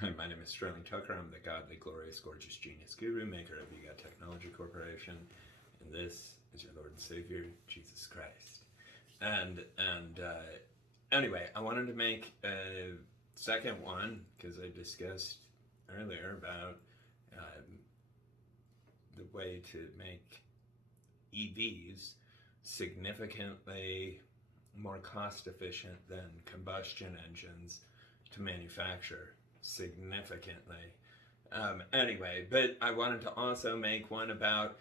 My name is Sterling Tucker. I'm the godly, glorious, gorgeous genius guru, maker of You Got Technology Corporation, and this is your Lord and Savior, Jesus Christ. And anyway, I wanted to make a second one because I discussed earlier about the way to make EVs significantly more cost efficient than combustion engines to manufacture significantly. Anyway, but I wanted to also make one about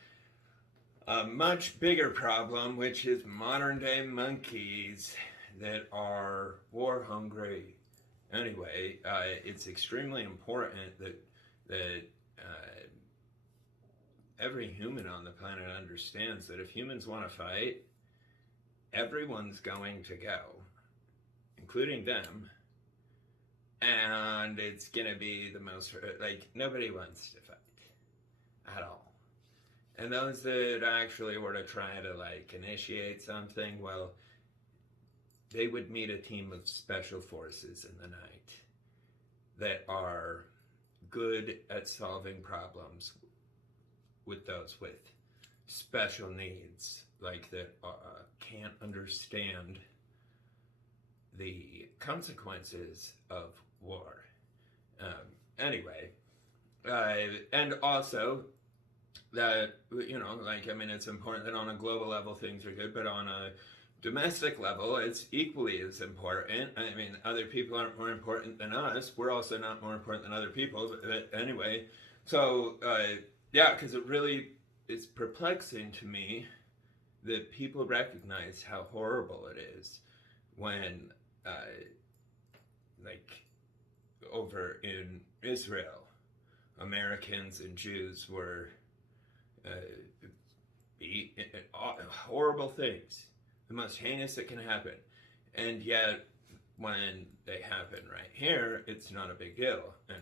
a much bigger problem, which is modern day monkeys that are war hungry. Anyway, it's extremely important that every human on the planet understands that if humans want to fight, everyone's going to go, including them. And it's gonna be the most, like, nobody wants to fight at all. And those that actually were to try to, like, initiate something, well, they would meet a team of special forces in the night that are good at solving problems with those with special needs, like that can't understand the consequences of war. Anyway, and also that, you know, like, I mean, it's important that on a global level things are good, but on a domestic level, it's equally as important. I mean, other people aren't more important than us. We're also not more important than other people. But anyway, so yeah, because it really is perplexing to me that people recognize how horrible it is when, like, over in Israel, Americans and Jews were horrible things, the most heinous that can happen. And yet, when they happen right here, it's not a big deal. And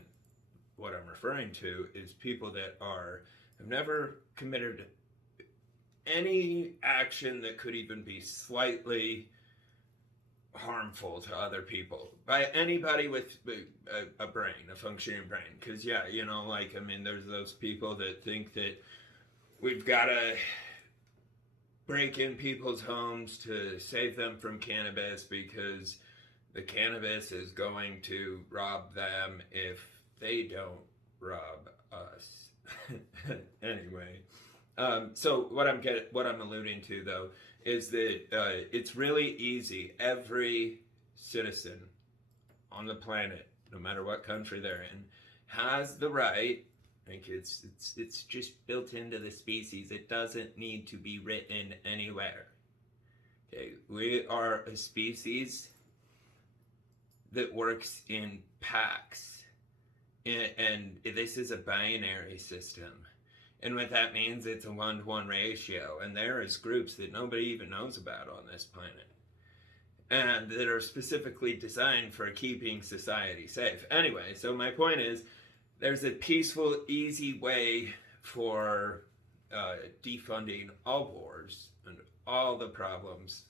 what I'm referring to is people that have never committed any action that could even be slightly harmful to other people by anybody with a brain, a functioning brain. Because, yeah, you know, like, I mean, there's those people that think that we've got to break in people's homes to save them from cannabis because the cannabis is going to rob them if they don't rob us. Anyway, so what I'm alluding to, though, is that it's really easy. Every citizen on the planet, no matter what country they're in, has the right. Like, it's just built into the species. It doesn't need to be written anywhere. Okay, we are a species that works in packs, and this is a binary system. And what that means, it's a 1-to-1 ratio. And there is groups that nobody even knows about on this planet, and that are specifically designed for keeping society safe. Anyway, so my point is, there's a peaceful, easy way for defunding all wars and all the problems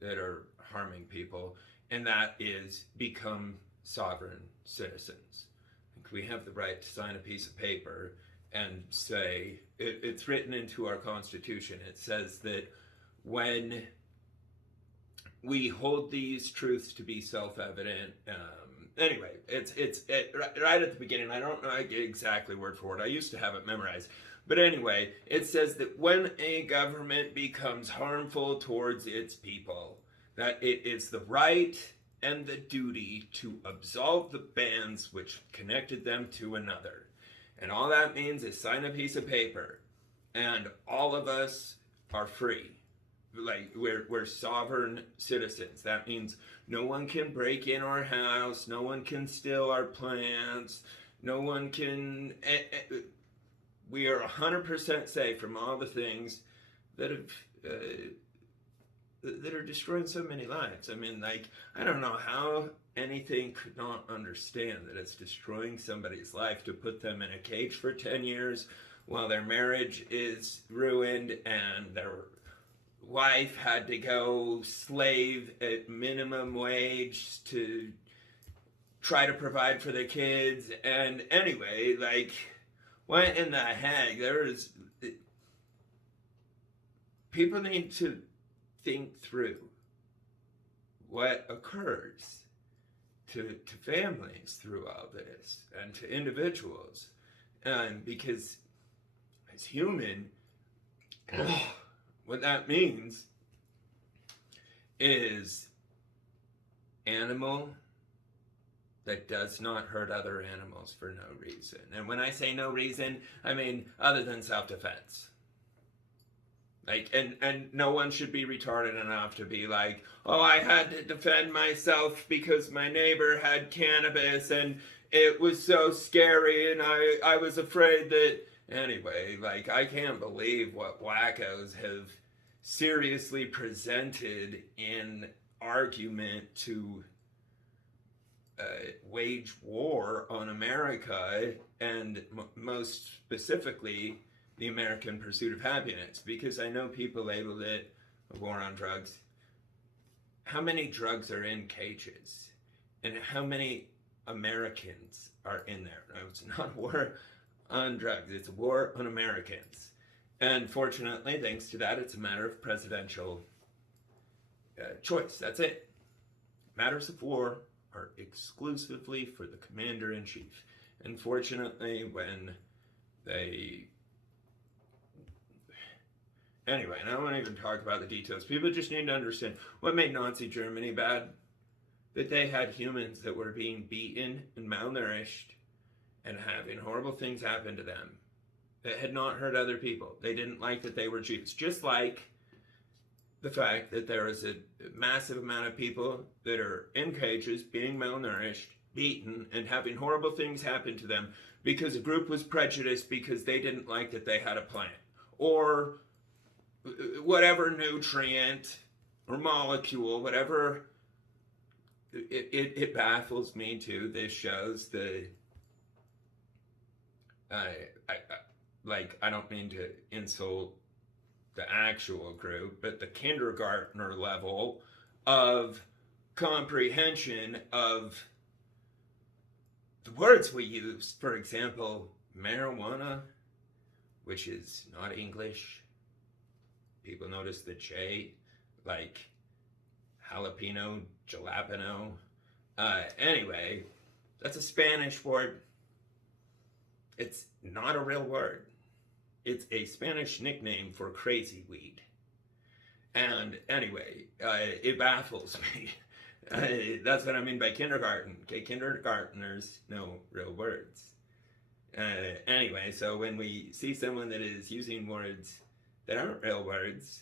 that are harming people, and that is become sovereign citizens. Like, we have the right to sign a piece of paper and say, it's written into our Constitution. It says that when we hold these truths to be self-evident, anyway, it's right at the beginning. I don't know exactly word for word. I used to have it memorized. But anyway, it says that when a government becomes harmful towards its people, that it is the right and the duty to absolve the bands which connected them to another. And all that means is sign a piece of paper, and all of us are free. Like, we're sovereign citizens. That means no one can break in our house, no one can steal our plants, no one can. We are 100% safe from all the things that are destroying so many lives. I mean, like, I don't know how anything could not understand that it's destroying somebody's life to put them in a cage for 10 years while their marriage is ruined and their wife had to go slave at minimum wage to try to provide for the kids. And anyway, like, what in the heck? People need to think through what occurs to families through all this and to individuals. Because as human, what that means is animal that does not hurt other animals for no reason. And when I say no reason, I mean other than self-defense. Like, and no one should be retarded enough to be like, oh, I had to defend myself because my neighbor had cannabis and it was so scary and I was afraid that... Anyway, like, I can't believe what wackos have seriously presented in argument to wage war on America, and most specifically the American pursuit of happiness, because I know people labeled it a war on drugs. How many drugs are in cages? And how many Americans are in there? No, it's not a war on drugs, it's a war on Americans. And fortunately, thanks to that, it's a matter of presidential choice. That's it. Matters of war are exclusively for the commander-in-chief. And fortunately, when they... Anyway, and I don't want to even talk about the details. People just need to understand what made Nazi Germany bad. That they had humans that were being beaten and malnourished and having horrible things happen to them that had not hurt other people. They didn't like that they were Jews. Just like the fact that there is a massive amount of people that are in cages, being malnourished, beaten, and having horrible things happen to them because a group was prejudiced because they didn't like that they had a plant. Or whatever nutrient or molecule, whatever... It baffles me too. This shows the... I don't mean to insult the actual group, but the kindergartner level of comprehension of the words we use. For example, marijuana, which is not English. People notice the J, like jalapeno, jalapeno. Anyway, that's a Spanish word. It's not a real word. It's a Spanish nickname for crazy weed. And anyway, it baffles me. That's what I mean by kindergarten. Okay, kindergartners know real words. Anyway, so when we see someone that is using words that aren't real words,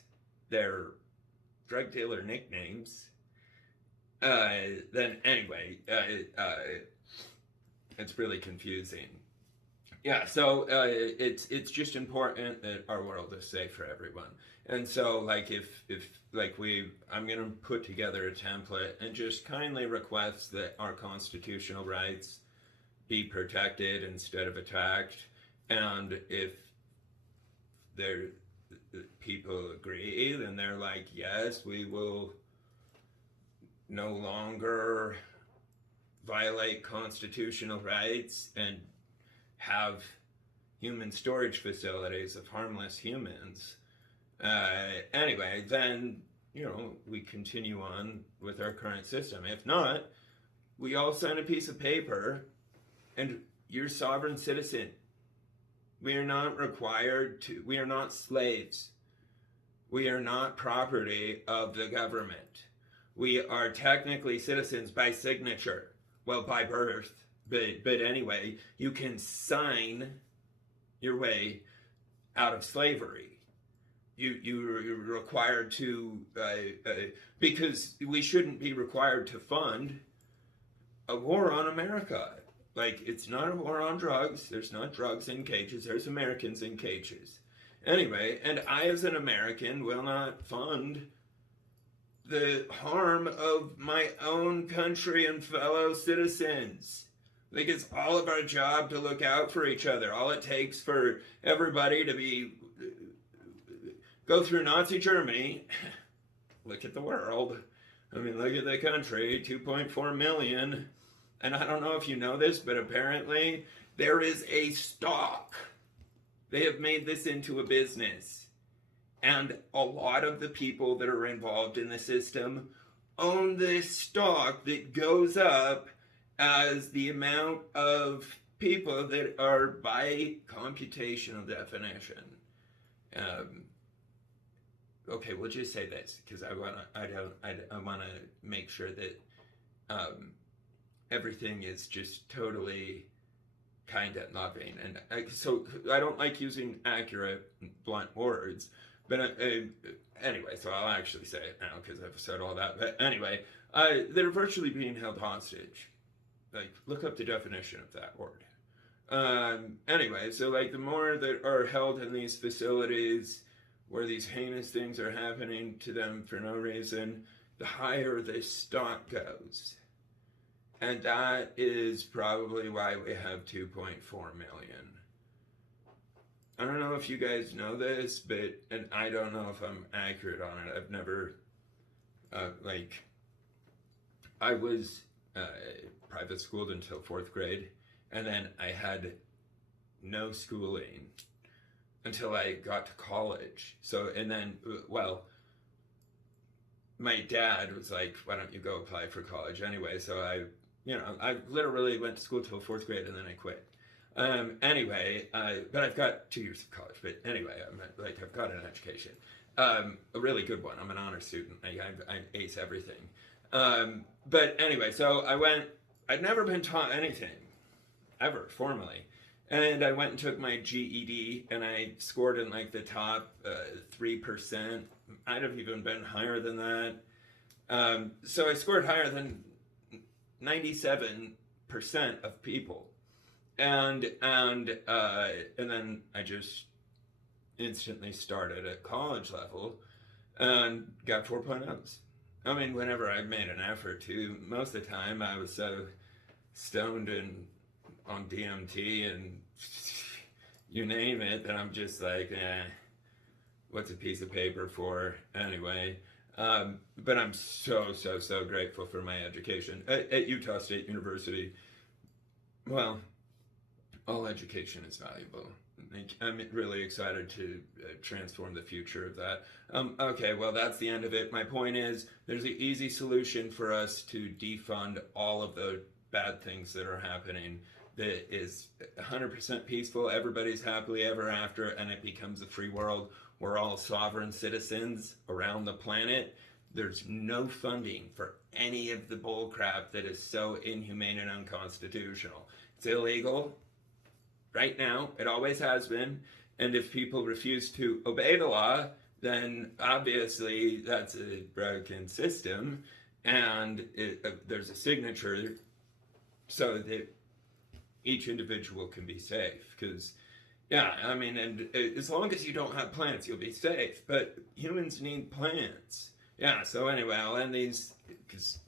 they're drug dealer nicknames, then anyway, it's really confusing. Yeah, so it's just important that our world is safe for everyone. And so, like, I'm gonna put together a template and just kindly request that our constitutional rights be protected instead of attacked. And if people agree, then they're like, yes, we will no longer violate constitutional rights and have human storage facilities of harmless humans. Anyway, then, we continue on with our current system. If not, we all sign a piece of paper and you're a sovereign citizen. We are not required to, we are not slaves. We are not property of the government. We are technically citizens by signature, well, by birth. But anyway, you can sign your way out of slavery. You're required to, because we shouldn't be required to fund a war on America. Like, it's not a war on drugs. There's not drugs in cages. There's Americans in cages. Anyway, and I as an American will not fund the harm of my own country and fellow citizens. Like, it's all of our job to look out for each other. All it takes for everybody to go through Nazi Germany. Look at the world. I mean, look at the country, 2.4 million. and I don't know if you know this, but apparently there is a stock. They have made this into a business. And a lot of the people that are involved in the system own this stock that goes up as the amount of people that are by computational definition. Okay, we'll just say this because I want to make sure that everything is just totally kind of loving, and so I don't like using accurate, blunt words. But anyway, so I'll actually say it now because I've said all that. But anyway, they're virtually being held hostage. Like, look up the definition of that word. Anyway, so like the more that are held in these facilities where these heinous things are happening to them for no reason, the higher this stock goes. And that is probably why we have 2.4 million. I don't know if you guys know this, and I don't know if I'm accurate on it. I've never, I was private schooled until 4th grade, and then I had no schooling until I got to college. So, and then, my dad was like, why don't you go apply for college anyway? So I literally went to school till 4th grade and then I quit. Anyway, but I've got 2 years of college. But anyway, I've got an education, a really good one. I'm an honor student. I ace everything. But anyway, so I'd never been taught anything, ever, formally. And I went and took my GED, and I scored in like the top 3%. Might have even been higher than that. So I scored higher than 97% of people. And then I just instantly started at college level and got 4.0s. I mean, whenever I made an effort to, most of the time I was so stoned and on DMT and you name it that I'm just like, what's a piece of paper for anyway? But I'm so grateful for my education at Utah State University. Well, all education is valuable. I'm really excited to transform the future of that. Okay, well, that's the end of it. My point is, there's an easy solution for us to defund all of the bad things that are happening that is 100% peaceful, everybody's happily ever after, and it becomes a free world. We're all sovereign citizens around the planet. There's no funding for any of the bull crap that is so inhumane and unconstitutional. It's illegal right now. It always has been. And if people refuse to obey the law, then obviously that's a broken system. And there's a signature so that each individual can be safe. Because, yeah, I mean, and as long as you don't have plants, you'll be safe. But humans need plants. Yeah, so anyway, I'll end these because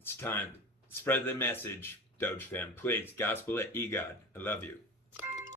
it's time. Spread the message, Doge fam. Please, gospel it, God. I love you.